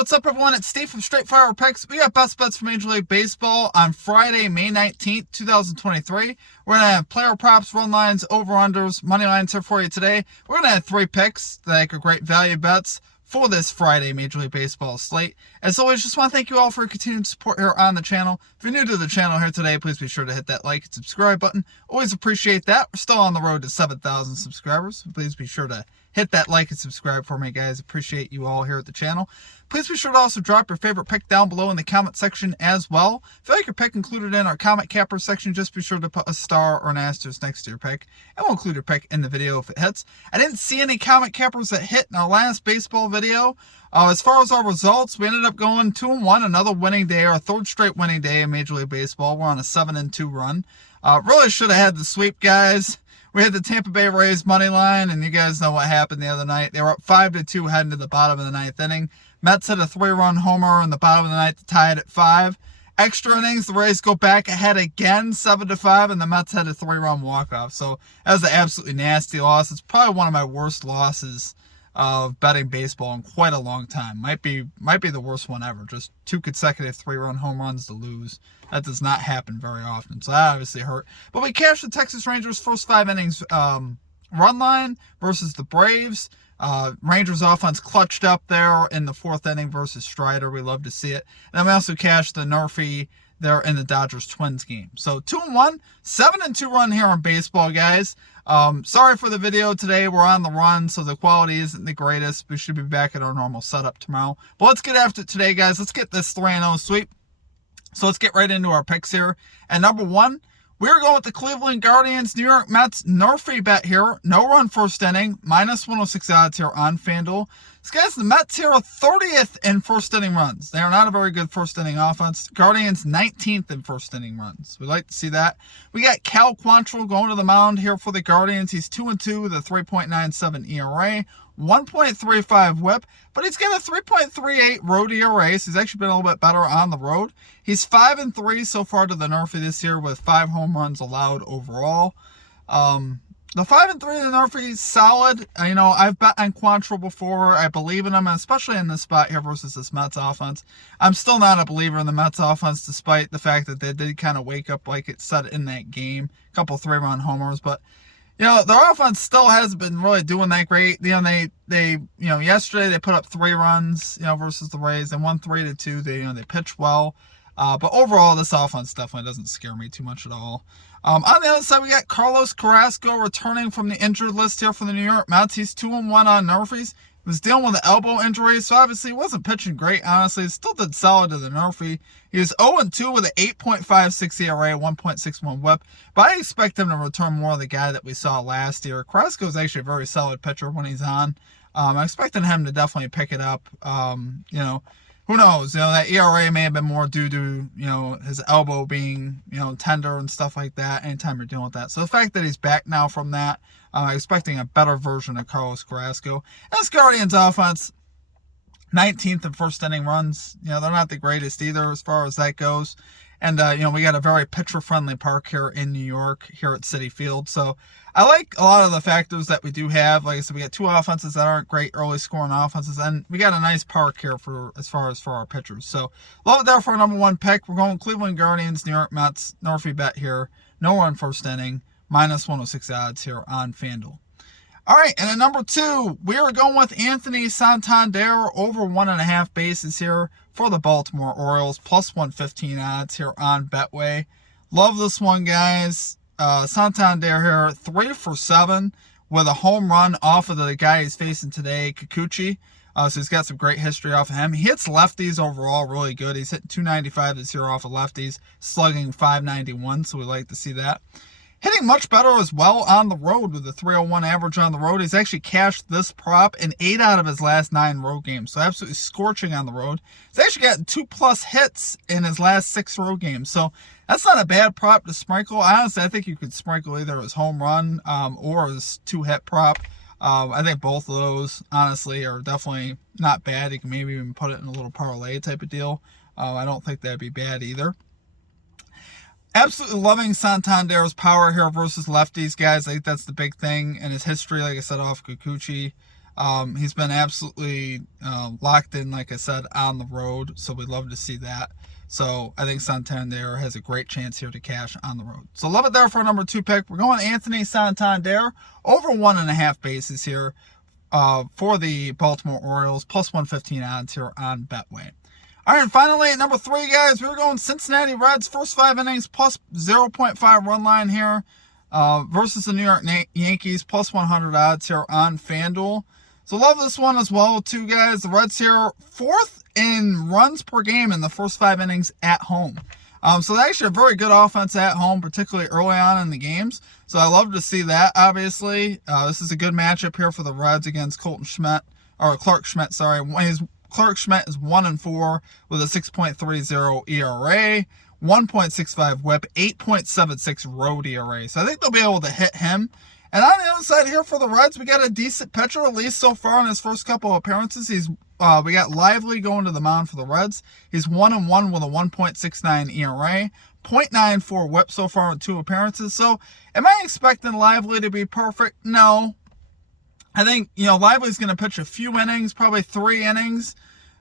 what's up, everyone? It's Steve from Straight Fire Picks. We got best bets for Major League Baseball on Friday, May 19th, 2023. We're going to have player props, run lines, over-unders, money lines here for you today. We're going to have 3 picks that are great value bets for this Friday Major League Baseball slate. As always, just want to thank you all for your continued support here on the channel. If you're new to the channel here today, please be sure to hit that like and subscribe button. Always appreciate that. We're still on the road to 7,000 subscribers. So please be sure to hit that like and subscribe for me, guys. Appreciate you all here at the channel. Please be sure to also drop your favorite pick down below in the comment section as well. If you like your pick included in our comment capper section, just be sure to put a star or an asterisk next to your pick, and we'll include your pick in the video if it hits. I didn't see any comment cappers that hit in our last baseball video. As far as our results, we ended up going 2-1, another winning day, our 3rd straight winning day in Major League Baseball. We're on a 7-2 run. Really should have had the sweep, guys. We had the Tampa Bay Rays money line, and you guys know what happened the other night. They were up 5-2 heading to the bottom of the 9th inning. Mets hit a 3-run homer in the bottom of the 9th to tie it at 5. Extra innings, the Rays go back ahead again, 7-5, and the Mets had a 3-run walk-off. So that was an absolutely nasty loss. It's probably one of my worst losses of betting baseball in quite a long time. Might be the worst one ever. Just 2 consecutive 3-run home runs to lose. That does not happen very often, so that obviously hurt. But we cashed the Texas Rangers first 5 innings run line versus the Braves. Rangers offense clutched up there in the 4th inning versus Strider. We love to see it. And then we also cashed the NRFI there in the Dodgers-Twins game. So 2-1, 7-2 run here on baseball, guys. Sorry for the video today. We're on the run, so the quality isn't the greatest. We should be back at our normal setup tomorrow. But let's get after it today, guys. Let's get this 3-0 sweep. So let's get right into our picks here. And number 1, we're going with the Cleveland Guardians, New York Mets, NRFI bet here. No run first inning, minus 106 odds here on FanDuel. So guys, the Mets here are 30th in first inning runs. They are not a very good first inning offense. Guardians 19th in first inning runs. We like to see that. We got Cal Quantrill going to the mound here for the Guardians. He's 2-2 with a 3.97 ERA. 1.35 whip, but he's got a 3.38 road ERA, so he's actually been a little bit better on the road. He's 5-3 so far to the NRFI this year with 5 home runs allowed overall. The 5-3 to the NRFI is solid. I've bet on Quantrill before. I believe in him, especially in this spot here versus this Mets offense. I'm still not a believer in the Mets offense, despite the fact that they did kind of wake up like it said in that game. A couple 3-run homers, but their offense still hasn't been really doing that great. Yesterday they put up 3 runs, versus the Rays. They won 3-2. They pitched well. But overall, this offense definitely doesn't scare me too much at all. On the other side, we got Carlos Carrasco returning from the injured list here for the New York Mets. He's 2-1 on NRFIs. He was dealing with an elbow injury, so obviously he wasn't pitching great, honestly. He still did solid to the NRFI. He was 0-2 with an 8.56 ERA, 1.61 whip. But I expect him to return more of the guy that we saw last year. Carrasco is actually a very solid pitcher when he's on. I'm expecting him to definitely pick it up. Who knows? That ERA may have been more due to, his elbow being, tender and stuff like that anytime you're dealing with that. So the fact that he's back now from that, I'm expecting a better version of Carlos Carrasco. And this Guardians offense, 19th in first inning runs. They're not the greatest either as far as that goes. And, we got a very pitcher-friendly park here in New York, here at Citi Field. So I like a lot of the factors that we do have. Like I said, we got 2 offenses that aren't great early scoring offenses. And we got a nice park here as far as for our pitchers. So love it there for our number 1 pick. We're going Cleveland Guardians, New York Mets, NRFI bet here. No run first inning, minus 106 odds here on FanDuel. All right, and at number 2, we are going with Anthony Santander over 1.5 bases here for the Baltimore Orioles, plus 115 odds here on Betway. Love this one, guys. Santander here, 3 for 7 with a home run off of the guy he's facing today, Kikuchi. So he's got some great history off of him. He hits lefties overall really good. He's hitting 295 this year off of lefties, slugging 591, so we like to see that. Hitting much better as well on the road with a 301 average on the road. He's actually cashed this prop in 8 out of his last 9 road games. So absolutely scorching on the road. He's actually gotten 2+ hits in his last 6 road games. So that's not a bad prop to sprinkle. Honestly, I think you could sprinkle either his home run or his 2-hit prop. I think both of those, honestly, are definitely not bad. You can maybe even put it in a little parlay type of deal. I don't think that'd be bad either. Absolutely loving Santander's power here versus lefties, guys. I think that's the big thing in his history, like I said, off Kikuchi. He's been absolutely locked in, like I said, on the road, so we'd love to see that. So I think Santander has a great chance here to cash on the road. So love it there for our number 2 pick. We're going Anthony Santander over 1.5 bases here for the Baltimore Orioles, plus 115 odds here on Betway. All right, and finally, at number 3, guys, we're going Cincinnati Reds, first 5 innings, plus 0.5 run line here versus the New York Yankees, plus 100 odds here on FanDuel. So love this one as well, too, guys. The Reds here, 4th in runs per game in the first 5 innings at home. So they're actually a very good offense at home, particularly early on in the games. So I love to see that, obviously. This is a good matchup here for the Reds against Clark Schmidt, sorry. Clark Schmidt is 1-4 with a 6.30 ERA, 1.65 whip, 8.76 road ERA. So I think they'll be able to hit him. And on the other side here for the Reds, we got a decent pitcher, at least so far in his first couple of appearances. We got Lively going to the mound for the Reds. He's 1-1 with a 1.69 ERA, 0.94 whip so far in 2 appearances. So am I expecting Lively to be perfect? No. I think, Lively's going to pitch a few innings, probably 3 innings.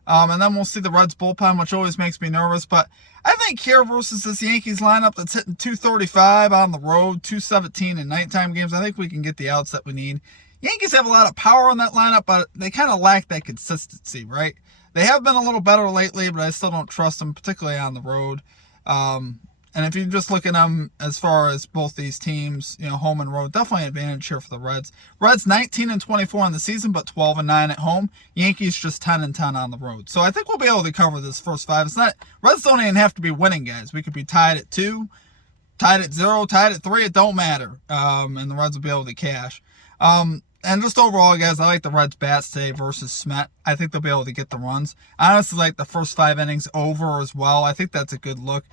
And then we'll see the Reds bullpen, which always makes me nervous. But I think here versus this Yankees lineup that's hitting 235 on the road, 217 in nighttime games, I think we can get the outs that we need. Yankees have a lot of power in that lineup, but they kind of lack that consistency, right? They have been a little better lately, but I still don't trust them, particularly on the road. And if you just look at them as far as both these teams, home and road, definitely an advantage here for the Reds. Reds 19-24 on the season, but 12-9 at home. Yankees just 10-10 on the road. So I think we'll be able to cover this first 5. It's not, Reds don't even have to be winning, guys. We could be tied at 2, tied at 0, tied at 3. It don't matter. And the Reds will be able to cash. And just overall, guys, I like the Reds bats today versus Schmidt. I think they'll be able to get the runs. I honestly like the first 5 innings over as well. I think that's a good look.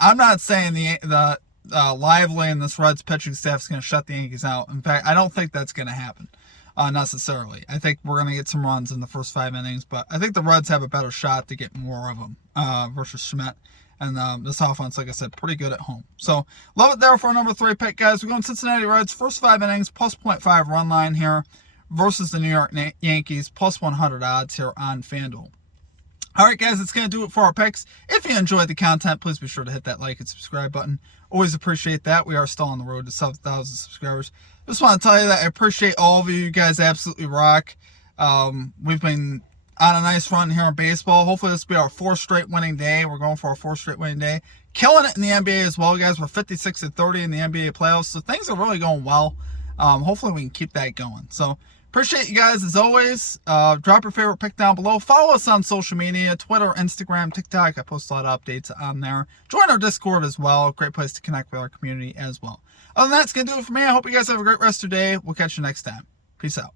I'm not saying the Lively and this Reds pitching staff is going to shut the Yankees out. In fact, I don't think that's going to happen necessarily. I think we're going to get some runs in the first 5 innings, but I think the Reds have a better shot to get more of them versus Schmidt. And this offense, like I said, pretty good at home. So, love it there for our number 3 pick, guys. We're going Cincinnati Reds, first 5 innings, plus 0.5 run line here versus the New York Yankees, plus 100 odds here on FanDuel. All right, guys, that's going to do it for our picks. If you enjoyed the content, please be sure to hit that like and subscribe button. Always appreciate that. We are still on the road to 7,000 subscribers. Just want to tell you that I appreciate all of you. You guys absolutely rock. We've been on a nice run here in baseball. Hopefully this will be our 4th straight winning day. We're going for our 4th straight winning day. Killing it in the NBA as well, guys. We're 56-30 in the NBA playoffs, so things are really going well. Hopefully we can keep that going. So appreciate you guys as always. Drop your favorite pick down below. Follow us on social media, Twitter, Instagram, TikTok. I post a lot of updates on there. Join our Discord as well. Great place to connect with our community as well. Other than that, it's going to do it for me. I hope you guys have a great rest of your day. We'll catch you next time. Peace out.